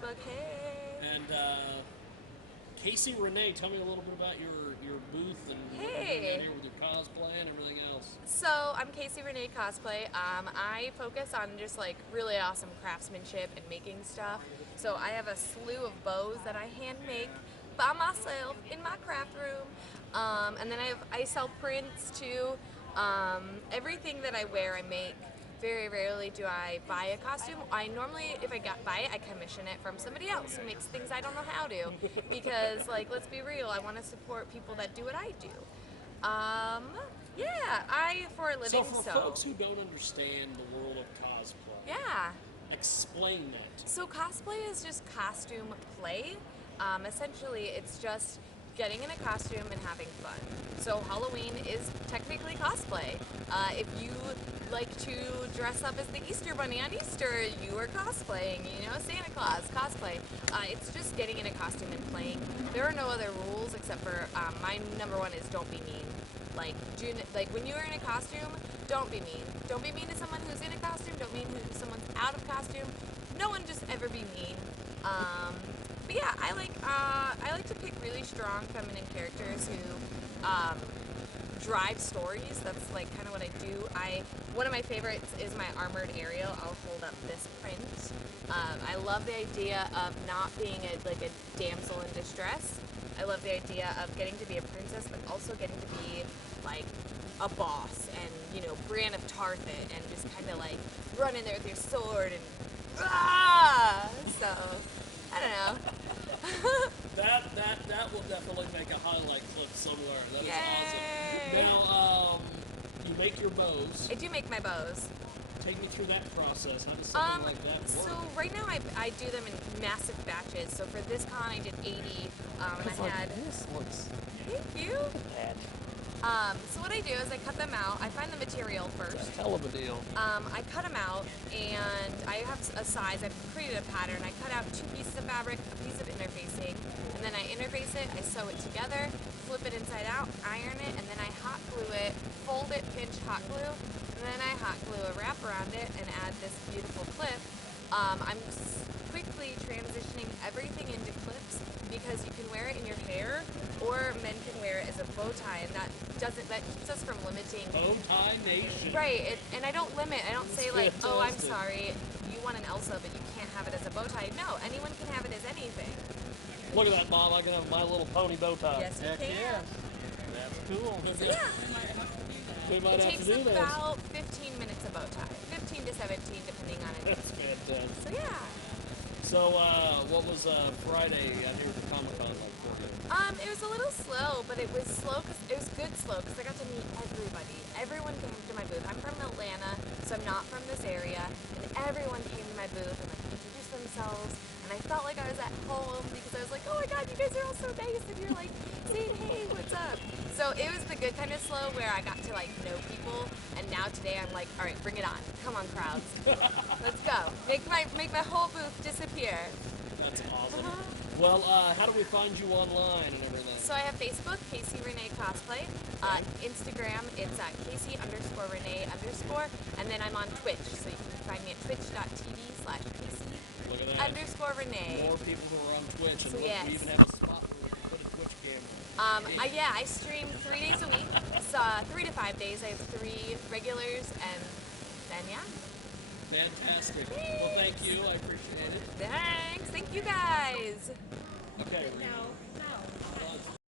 Hey. And Casey, Renee, tell me a little bit about your booth and what you're doing out Hey. here with your cosplay and everything else. So I'm Casey Renee Cosplay. I focus on just like really awesome craftsmanship and making stuff. So I have a slew of bows that I hand make by myself in my craft room. And then I sell prints too. Everything that I wear, I make. Very rarely do I buy a costume. I normally, if buy it, I commission it from somebody else who makes things I don't know how to. Because, like, let's be real, I want to support people that do what I do. Um, yeah, I for a So living. for folks who don't understand the world of cosplay, Yeah. explain that to So me. cosplay is just costume play. Essentially, it's just getting in a costume and having fun. So Halloween is technically cosplay. If you like to dress up as the Easter Bunny on Easter, you are cosplaying. You know, Santa Claus cosplay. It's just getting in a costume and playing. There are no other rules except for my number one is don't be mean. Like, like when you are in a costume, don't be mean. Don't be mean to someone who's in a costume. Don't be mean to someone's out of costume. No one just ever be mean. But yeah, I like to pick really strong feminine characters who drive stories. That's like kind of what I do. One of my favorites is my armored Ariel. I'll hold up this print. I love the idea of not being like a damsel in distress. I love the idea of getting to be a princess, but also getting to be like a boss and, you know, Brienne of Tarth it and just kind of like run in there with your sword and so I don't know. That will definitely make a highlight clip somewhere. That is Yay! awesome. Now, you make your bows. I do make my bows. Take me through that process. How does something like that work? So right now I do them in massive batches. So for this con I did 80, and I had. This looks Thank you. bad. So what I do is I cut them out. I find the material It's first. a hell of a deal. I cut them out, and I have a size. I've created a pattern. I cut out 2 pieces of fabric, a piece of interfacing, and then I interface it. I sew it together, flip it inside out, iron it, and then I hot glue it, fold it, pinch, hot glue, and then I hot glue a wrap around it and add this beautiful clip. I'm quickly transitioning everything into clips because you can wear it in your hair, or men can wear it as a bow tie, and that keeps us from limiting. Bow tie nation. Right, and I don't limit. I don't say like, oh, I'm fantastic. sorry, you want an Elsa, but you can't have it as a bow tie. No, anyone can have it as anything. Look at that, Mom. I can have My Little Pony bow tie. Yes, you Heck can. yeah. That's cool. So yeah, We might it have takes to do this. about 15 minutes a bow tie, 15 to 17 depending on it. That's fantastic. So yeah. So, what was Friday out here at the Comic-Con like for you? It was a little slow, but it was slow because it was good slow because I got to meet everybody. Everyone came to my booth. I'm from Atlanta, so I'm not from this area, and everyone came to my booth and like introduced themselves, and I felt like I was at home because I was like, oh my god, you guys are all so nice, and you're like saying, hey, what's up? So it was the good kind of slow where I got to like know people, and now today I'm like, all right, bring it on, come on, crowds, let's go, make my whole booth disappear. That's awesome. Uh-huh. Well, how do we find you online and everything? So I have Facebook, Casey Renee Cosplay. Instagram, it's Casey_Renee_, and then I'm on Twitch, so you can find me at twitch.tv/Casey Look at that. underscore Renee. More people who are on Twitch, and So look, yes. we even have a spot where we can put a Twitch camera. I stream 3 days a week. It's 3 to 5 days. I have 3 regulars, and then yeah. Fantastic. Well, thank you. I appreciate it. Thanks. Thank you guys. Okay. No, no.